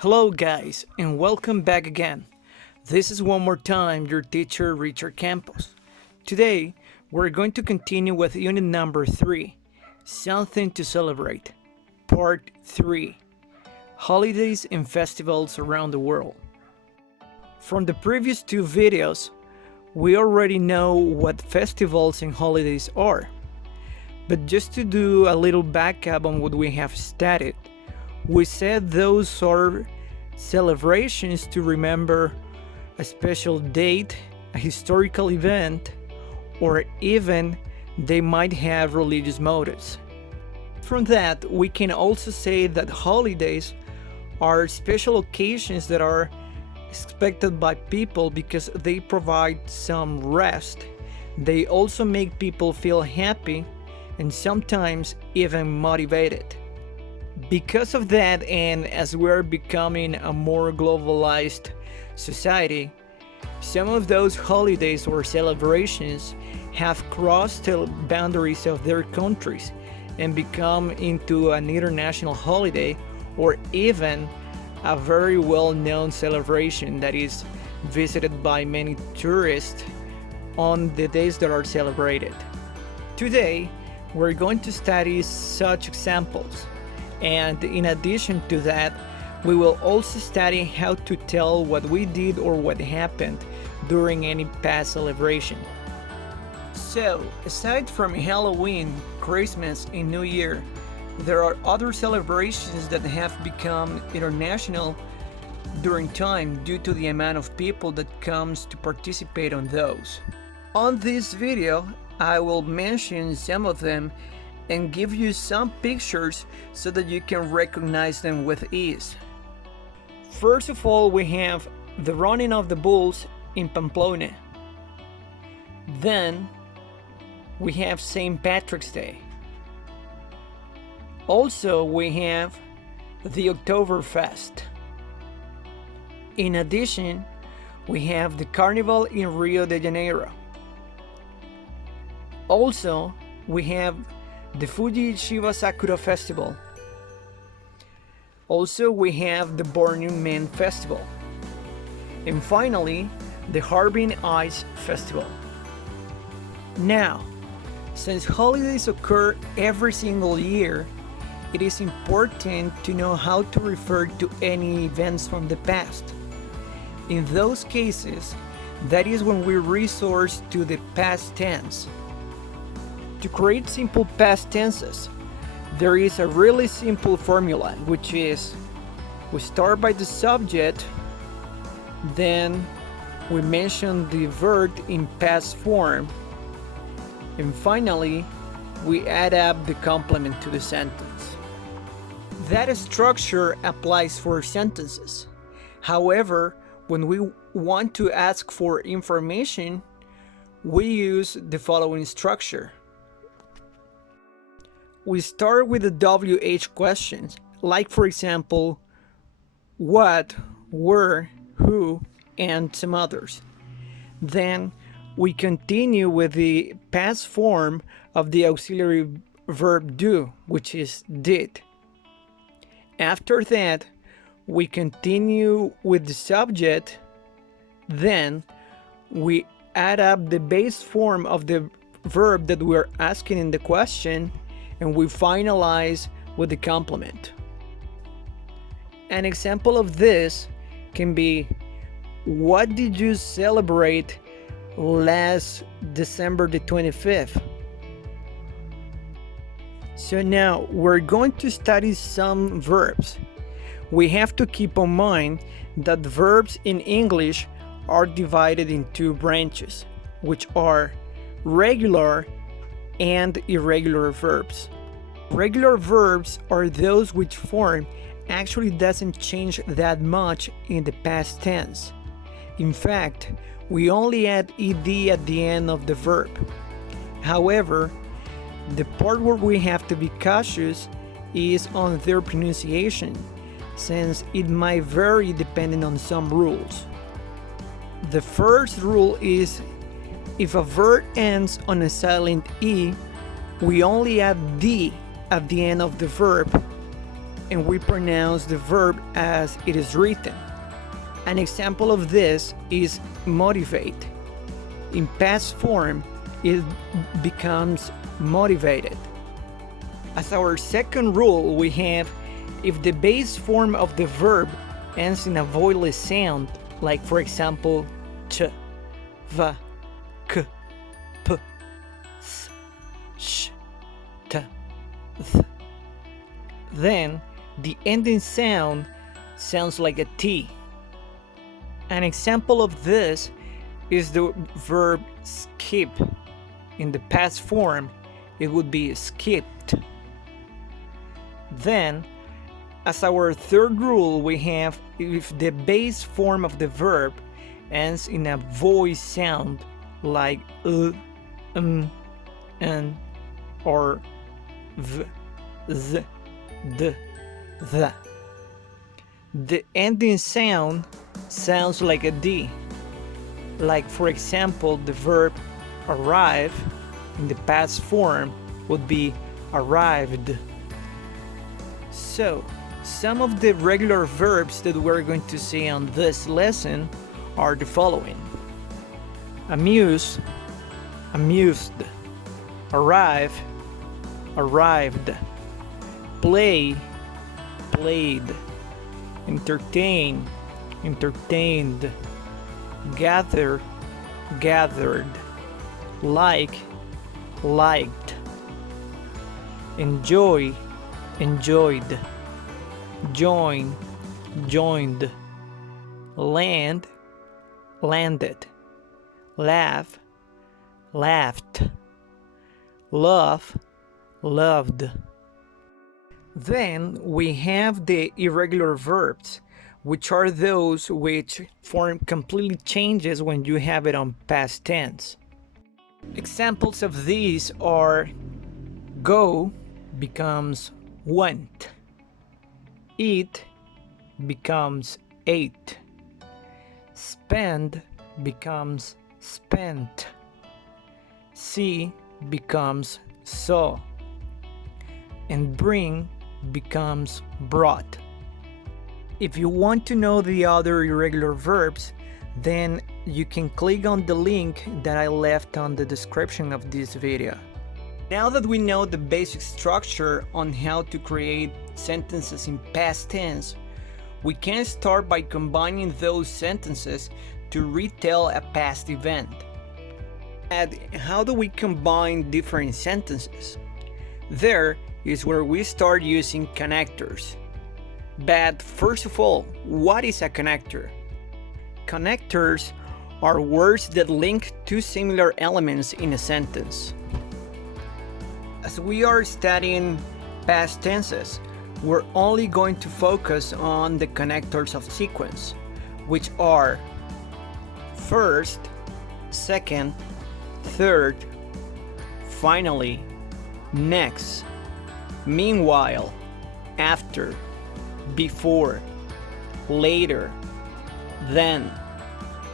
Hello guys and welcome back again. This is one more time your teacher Richard Campos. Today we're going to continue with unit number 3, Something to Celebrate, Part 3, Holidays and Festivals Around the World. From the previous two videos, we already know what festivals and holidays are. But just to do a little backup on what we have studied, we said those are celebrations to remember a special date, a historical event, or even they might have religious motives. From that, we can also say that holidays are special occasions that are expected by people because they provide some rest. They also make people feel happy and sometimes even motivated. Because of that, and as we're becoming a more globalized society, some of those holidays or celebrations have crossed the boundaries of their countries and become into an international holiday or even a very well-known celebration that is visited by many tourists on the days that are celebrated. Today, we're going to study such examples. And in addition to that, we will also study how to tell what we did or what happened during any past celebration. So, aside from Halloween, Christmas, and New Year, there are other celebrations that have become international during time due to the amount of people that comes to participate on those. On this video, I will mention some of them and give you some pictures so that you can recognize them with ease. First of all, we have the running of the bulls in Pamplona. Then we have St. Patrick's Day. Also, we have the Oktoberfest. In addition, we have the Carnival in Rio de Janeiro. Also, we have the Fuji Shiba Sakura Festival. Also, we have the Burning Man Festival. And finally, the Harbin Ice Festival. Now, since holidays occur every single year, it is important to know how to refer to any events from the past. In those cases, that is when we resort to the past tense. To create simple past tenses, there is a really simple formula, which is we start by the subject, then we mention the verb in past form, and finally we add up the complement to the sentence. That structure applies for sentences. However, when we want to ask for information, we use the following structure. We start with the WH questions, like for example, what, where, who, and some others. Then we continue with the past form of the auxiliary verb do, which is did. After that, we continue with the subject, then we add up the base form of the verb that we're asking in the question, and we finalize with the complement. An example of this can be, what did you celebrate last December the 25th? So now we're going to study some verbs. We have to keep in mind that verbs in English are divided in two branches, which are regular and irregular verbs. Regular verbs are those which form actually doesn't change that much in the past tense. In fact, we only add ed at the end of the verb. However, the part where we have to be cautious is on their pronunciation, since it might vary depending on some rules. The first rule is if a verb ends on a silent E, we only add D at the end of the verb and we pronounce the verb as it is written. An example of this is motivate. In past form, it becomes motivated. As our second rule, we have if the base form of the verb ends in a voiceless sound, like for example, ch, va, k, p, s, sh, t, th, then the ending sound sounds like a T. An example of this is the verb skip. In the past form, it would be skipped. Then, as our third rule, we have if the base form of the verb ends in a voice sound like n, or v, z, d, th. The ending sound sounds like a D. Like for example, the verb arrive in the past form would be arrived. So, some of the regular verbs that we're going to see on this lesson are the following: amuse, amused; arrive, arrived; play, played; entertain, entertained; gather, gathered; like, liked; enjoy, enjoyed; join, joined; land, landed; laugh, laughed; love, loved. Then we have the irregular verbs, which are those which form completely changes when you have it on past tense. Examples of these are go becomes went, eat becomes ate, spend becomes spent, see becomes saw, and bring becomes brought. If you want to know the other irregular verbs, then you can click on the link that I left on the description of this video. Now that we know the basic structure on how to create sentences in past tense, we can start by combining those sentences to retell a past event. And how do we combine different sentences? There is where we start using connectors. But first of all, what is a connector? Connectors are words that link two similar elements in a sentence. As we are studying past tenses, we're only going to focus on the connectors of sequence, which are first, second, third, finally, next, meanwhile, after, before, later, then,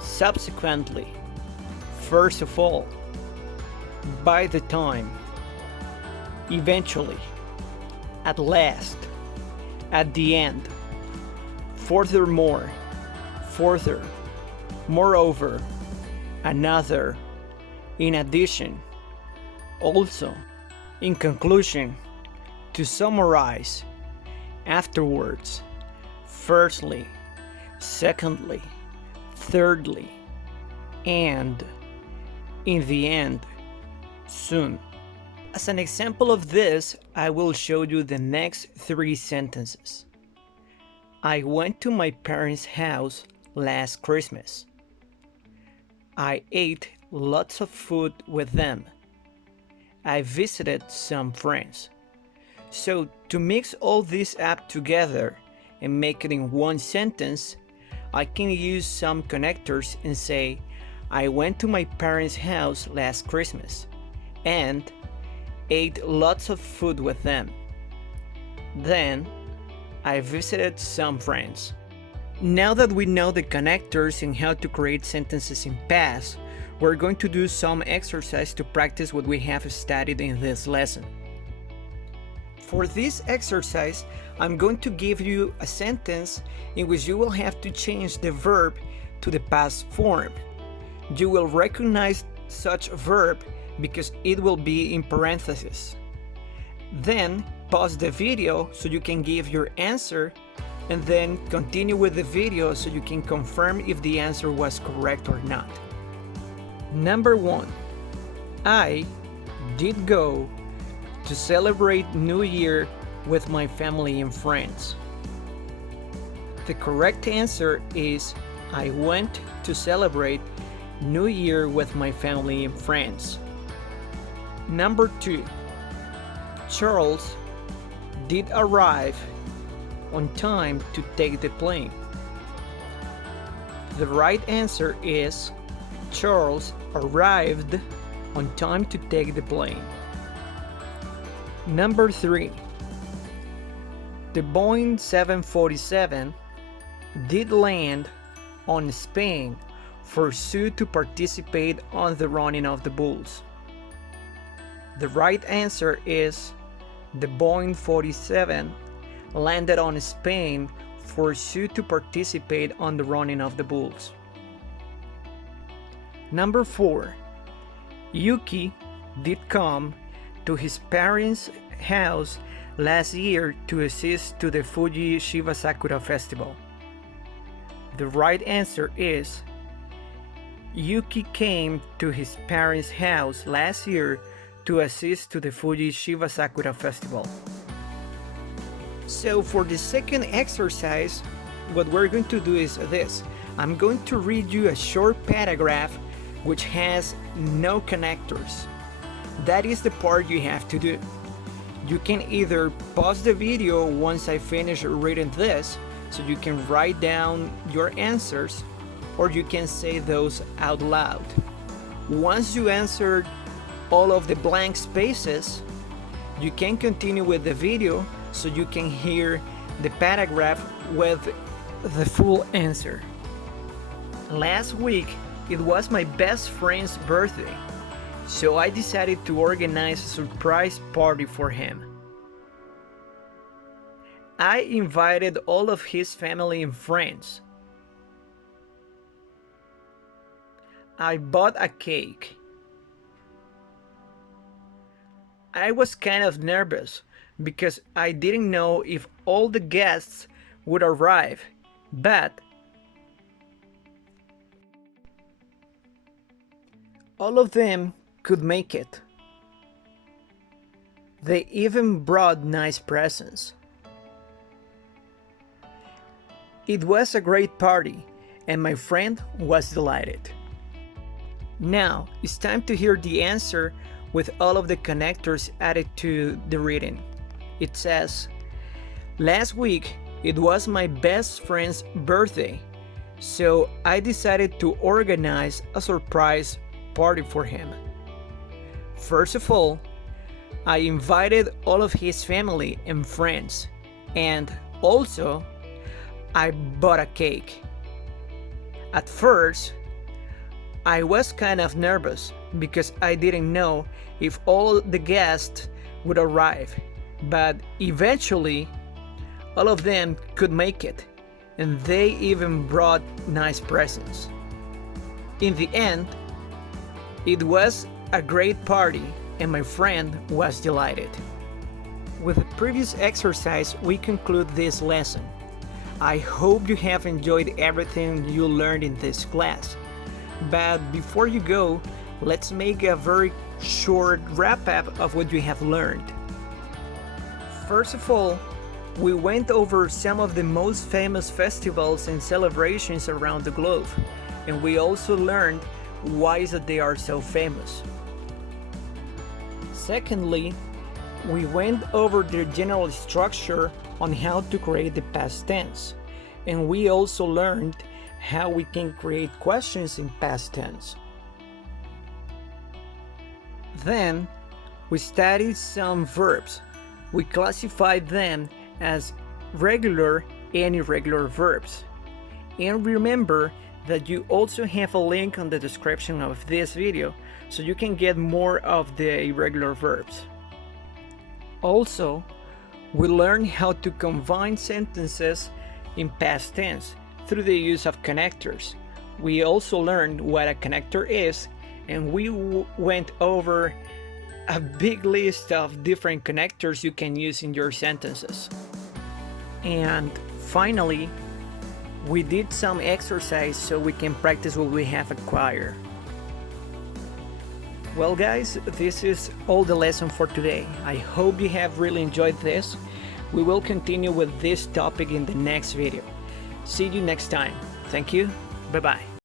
subsequently, first of all, by the time, eventually, at last, at the end, furthermore, further, moreover, another, in addition, also, in conclusion, to summarize, afterwards, firstly, secondly, thirdly, and in the end, soon. As an example of this, I will show you the next three sentences. I went to my parents' house last Christmas. I ate lots of food with them. I visited some friends. So to mix all this up together and make it in one sentence, I can use some connectors and say, I went to my parents' house last Christmas and ate lots of food with them. Then, I visited some friends. Now that we know the connectors and how to create sentences in past, we're going to do some exercise to practice what we have studied in this lesson. For this exercise, I'm going to give you a sentence in which you will have to change the verb to the past form. You will recognize such verb because it will be in parentheses. Then pause the video so you can give your answer, and then continue with the video so you can confirm if the answer was correct or not. Number 1. I did go to celebrate New Year with my family and friends. The correct answer is I went to celebrate New Year with my family and friends. Number 2. Charles did arrive on time to take the plane. The right answer is Charles arrived on time to take the plane. Number 3. The Boeing 747 did land on Spain for Sue to participate on the running of the bulls. The right answer is the Boeing 47 landed on Spain for Sue to participate on the running of the bulls. Number 4. Yuki did come to his parents' house last year to assist to the Fuji Shiba Sakura festival. The right answer is Yuki came to his parents' house last year to assist to the Fuji Shiba Sakura festival. So for the second exercise, what we're going to do is this. I'm going to read you a short paragraph which has no connectors. That is the part you have to do. You can either pause the video once I finish reading this so you can write down your answers, or you can say those out loud. Once you answered all of the blank spaces, you can continue with the video so you can hear the paragraph with the full answer. Last week, it was my best friend's birthday, so I decided to organize a surprise party for him. I invited all of his family and friends. I bought a cake. I was kind of nervous because I didn't know if all the guests would arrive, but all of them could make it. They even brought nice presents. It was a great party, and my friend was delighted. Now, it's time to hear the answer with all of the connectors added to the reading. It says, last week it was my best friend's birthday, so I decided to organize a surprise party for him. First of all, I invited all of his family and friends, and also I bought a cake. At first, I was kind of nervous because I didn't know if all the guests would arrive, but eventually all of them could make it, and they even brought nice presents. In the end, it was a great party and my friend was delighted. With the previous exercise, we conclude this lesson. I hope you have enjoyed everything you learned in this class. But before you go, let's make a very short wrap-up of what you have learned. First of all, we went over some of the most famous festivals and celebrations around the globe, and we also learned why is that they are so famous. Secondly, we went over the general structure on how to create the past tense, and we also learned how we can create questions in past tense. Then, we studied some verbs. We classified them as regular and irregular verbs. And remember that you also have a link on the description of this video so you can get more of the irregular verbs. Also, We learned how to combine sentences in past tense through the use of connectors. We also learned what a connector is, and we went over a big list of different connectors you can use in your sentences. And finally, we did some exercise so we can practice what we have acquired. Well guys, this is all the lesson for today. I hope you have really enjoyed this. We will continue with this topic in the next video. See you next time. Thank you. Bye-bye.